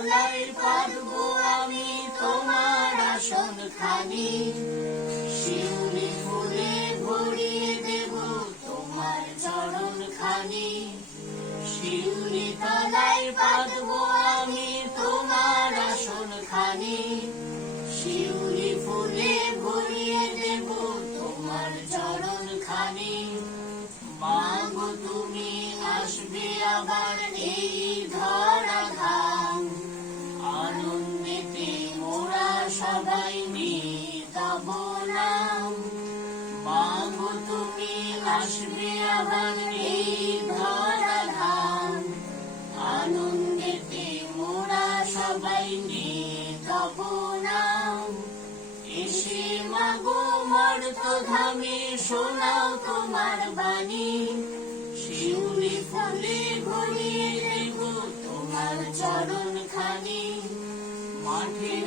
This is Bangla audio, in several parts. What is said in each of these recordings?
তলায় পারব আমি, তোমার আসন খানি শিউলি ফুলে ভরিয়ে দেব তোমার চরণ খানি শিউলি তলায় পারব আমি, তোমার আসন খানি শিউলি ফুলে ভরিয়ে দেব তোমার চরণ খানি মাগো, তুমি আসবে আবার এই সবাই নাম মাগো তুমি আসবে আবার এই ধরা ধাম আনন্দেতে মোরা সবাই নাম এসে মাগো মর্ত ধামে শোনাও তোমার বাণী। শিউলি ফুলে ভরিয়ে দেব তোমার চরণ খানি মাঠের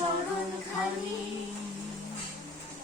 চরণ খালি।